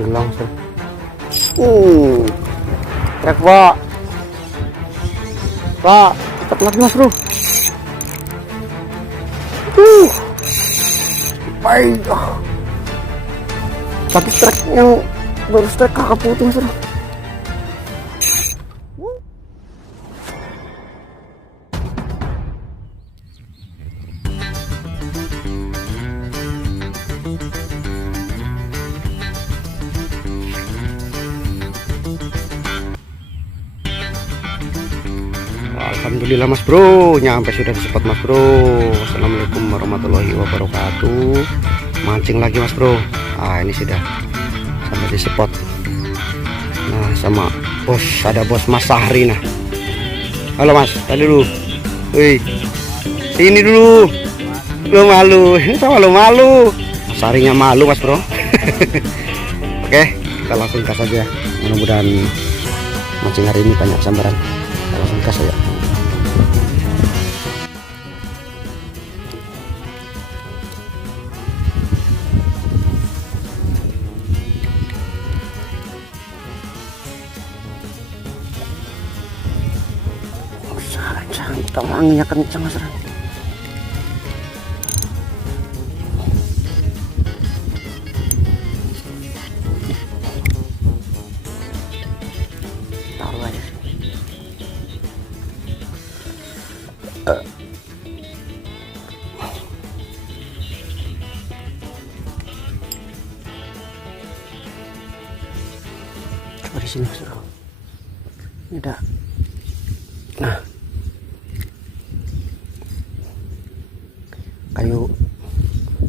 Alhamdulillah mas bro. Trek pak. Pak, cepat lagi mas bro. Baik. Tapi trek yang baru trek kakak putih mas bro. Alhamdulillah mas bro, nyampe sudah di spot mas bro. Assalamualaikum warahmatullahi wabarakatuh. Mancing lagi mas bro. Ini sudah sampai di spot. Nah sama bos, ada bos Mas Sahri. Nah halo mas, tadi dulu. Wih, sini dulu. Lo malu, sama lo malu. Mas Sahrinya malu mas bro. Oke, kita langsung gas aja. Mudah-mudahan mancing hari ini banyak sambaran. Kita langsung gas aja. Kita wanginya kencang mas. Taruh aja sih. Coba di sini mas. Ini ada. Nah. Kayu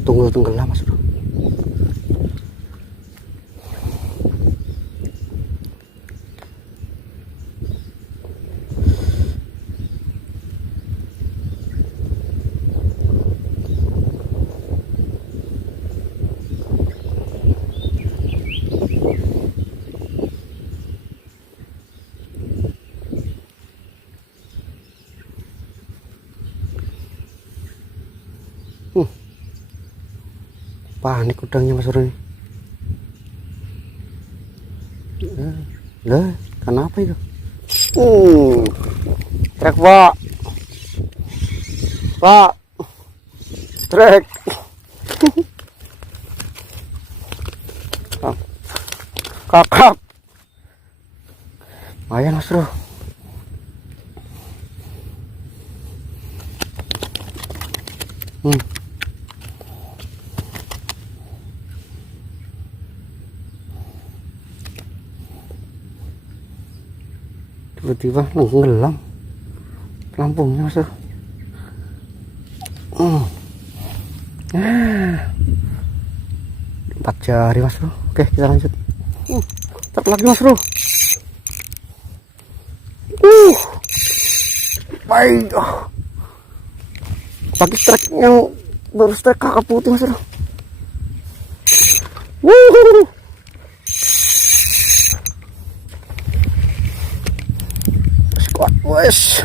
tenggelam mas bro. Panik udangnya mas bro ini. Lah, kenapa itu? Trek pak. Pak. Trek. Kakak. Lumayan mas bro. Tiba-tiba nenggelam pelampungnya mas bro. 4 jari mas bro. Oke kita lanjut. Tetap lagi mas bro. Baik. Pakai strike yang baru strike kakak putih mas bro. Squad wes.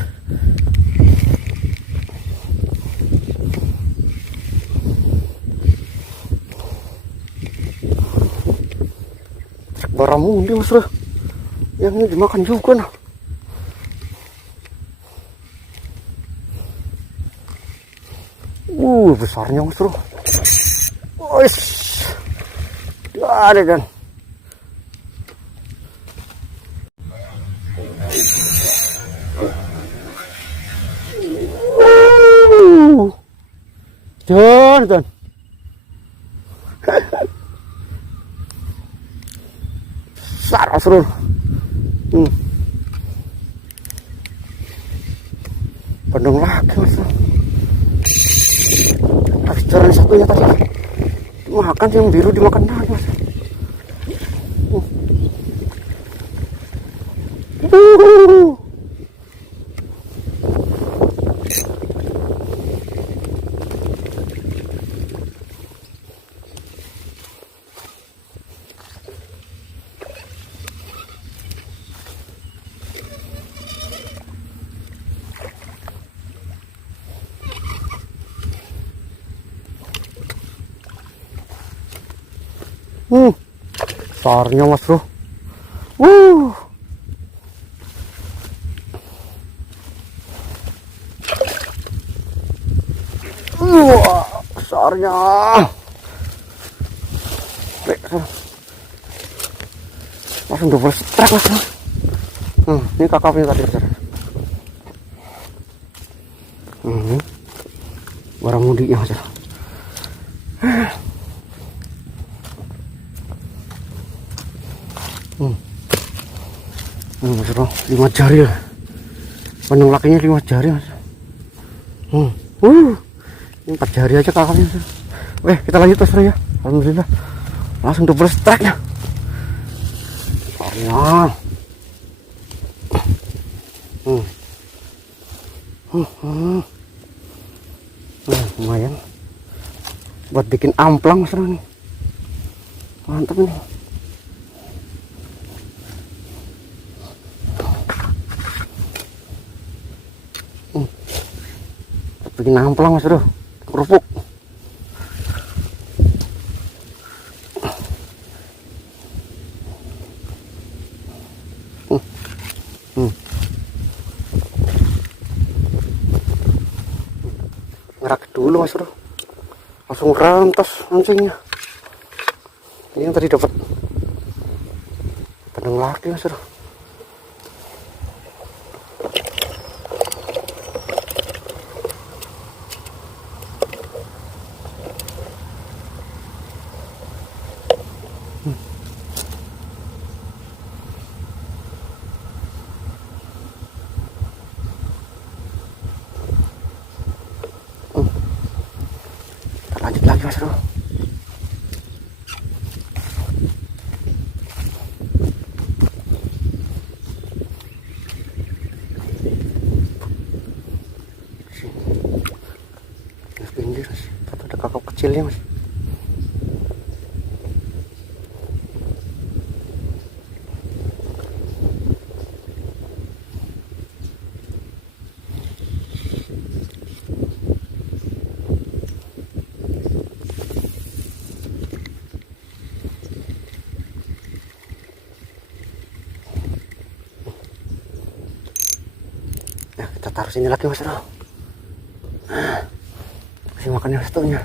Baramundi mas bro. Yang ini dimakan juga nah. Besarnya mas bro. Wes. Ada kan. John. Besar mas bro. Bandung lagi mas bro. Habis jalan satunya tadi makan yang biru dimakan lagi mas. besarnya mas bro. Wah, besarnya. Langsung double strike mas bro. Ini kakapnya tadi besar. Barang mudiknya mas bro. Mas bro, 5 jari ya. Panjang lakinya 5 jari mas. Ini 4 jari aja kakaknya. Weh, kita lanjut mas bro ya. Alhamdulillah langsung double strike ya. Soalnya lumayan buat bikin amplang mas bro nih. Mantap nih. Bikin amplang mas bro, kerupuk. Ngerak dulu mas bro, langsung rantas mancingnya. Ini yang tadi dapat benang laki mas bro. Lanjut lagi mas bro. Mas pinggir mas, ada kakap kecilnya mas. Nah, kita taruh sini lagi mas bro. Kasih makan yang satunya.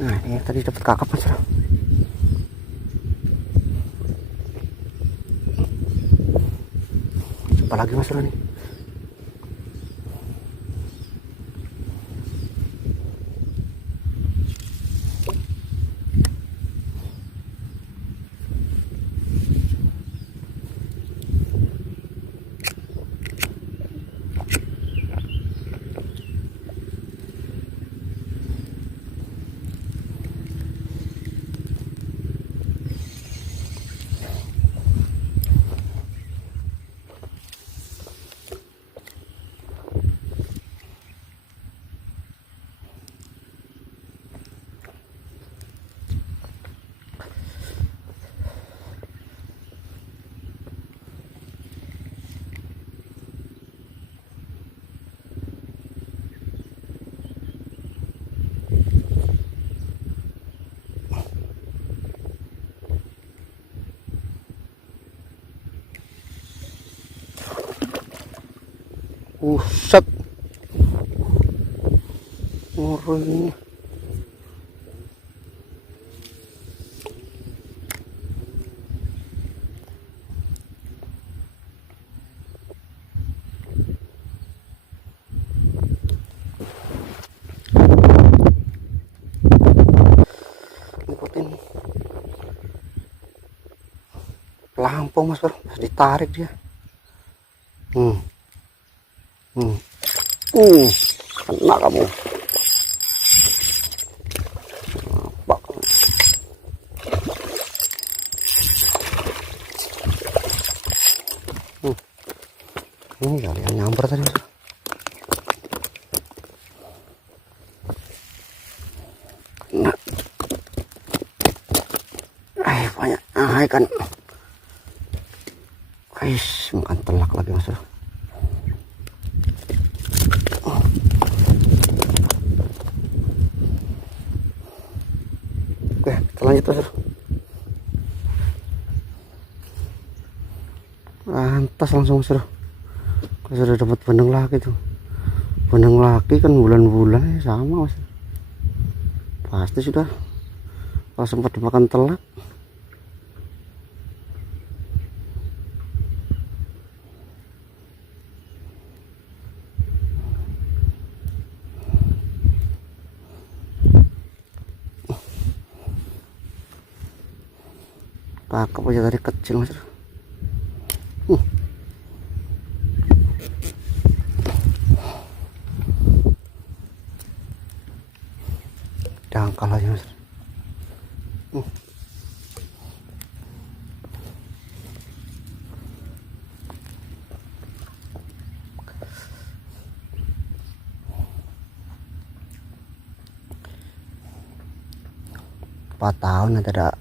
Nah, ini tadi dapat kakap mas bro. Coba lagi mas bro nih. Set ngoreng. Ngikutin pelampung mas bro, ditarik dia. Kena kamu. Apa? Ini kali yang nyamper tadi. ikan. Guys, makan telak lagi mas bro. Oke, kita lanjut mas bro. Lantas langsung mas bro. Sudah dapat benang lagi tuh. Benang lagi kan bulan-bulan sama mas. Pasti sudah. Kalau sempat dimakan telak. Kakap aja dari kecil mas. Dangkal aja mas. Tahun nanti ada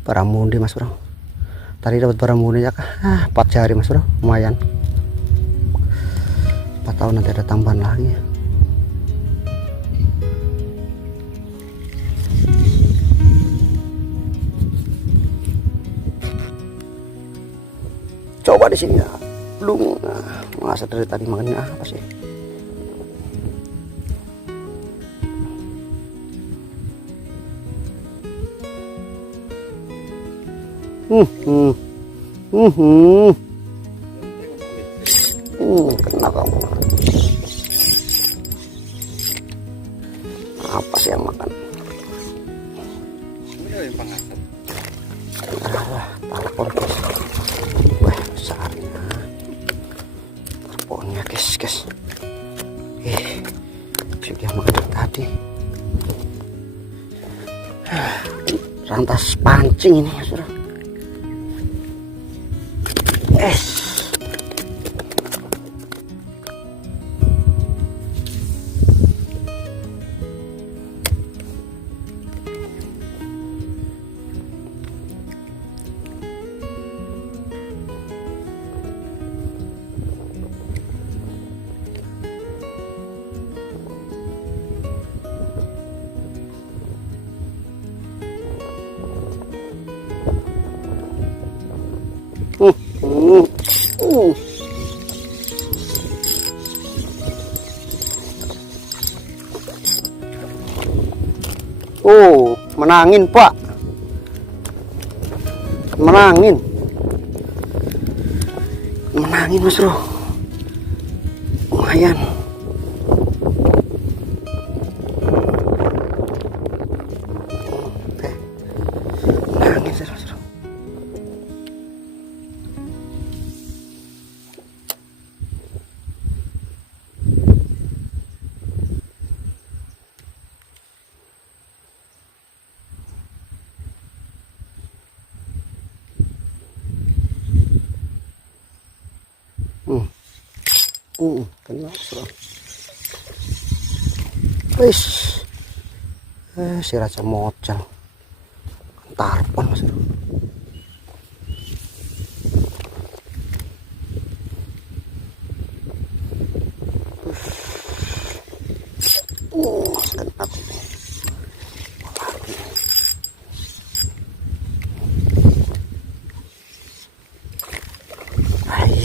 baramundi mas bro. Tadi dapat baramundi ya 4 jari mas bro, lumayan. 4 tahun nanti ada tambahan lagi. Coba di sini ya, belum. Masa dari tadi makannya apa sih? Kena kamu. Apa sih yang makan? Alah, telepon guys. Wah, besarnya. Teleponnya guys. Sudah makan tadi. Rantas pancing ini ya sudah. Oh, menangin pak, menangin mas bro, lumayan. Oke, menangin seru. Kena bro. Wis, si raja mocal, tarpon mas bro. Kena aku.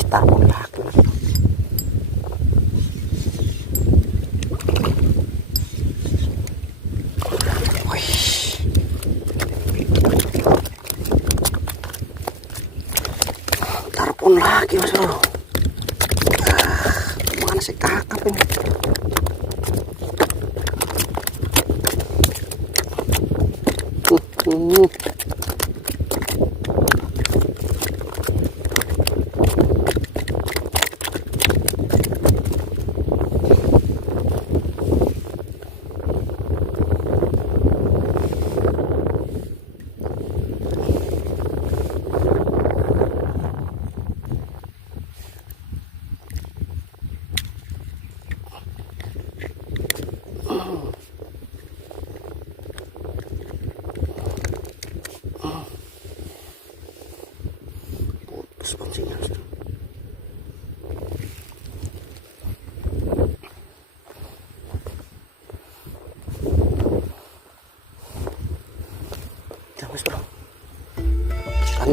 Tarpon lagi. Tarpon lagi mas bro. Mana si kakap ini?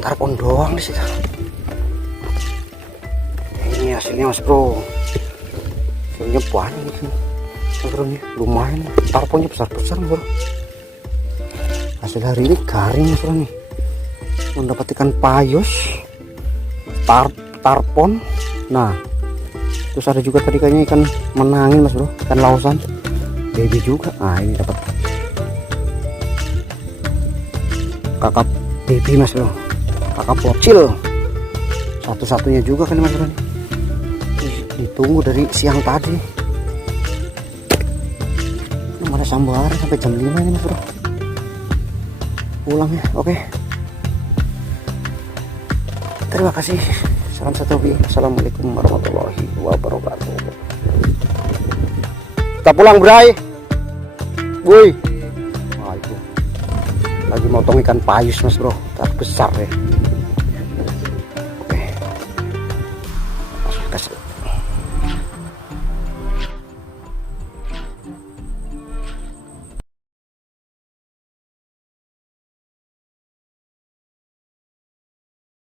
tarpon doang di situ. Ini hasilnya mas bro, hasilnya banyak sih bro, nih lumayan, tarponnya besar-besar bro. Hasil hari ini garing mas bro nih, mendapat ikan payus, tarpon. Nah terus ada juga tadi kayaknya ikan menangin mas bro, ikan lausan baby juga. Nah ini dapat kakap baby mas bro, kakap bocil satu-satunya juga kan mas bro, ditunggu dari siang tadi. Ini mana sambar sampai jam 5 ini mas bro, pulang ya. Oke, terima kasih, salam satu hobi. Assalamualaikum warahmatullahi wabarakatuh. Kita pulang bray. Woi, nah itu lagi motong ikan payus mas bro, besar ya.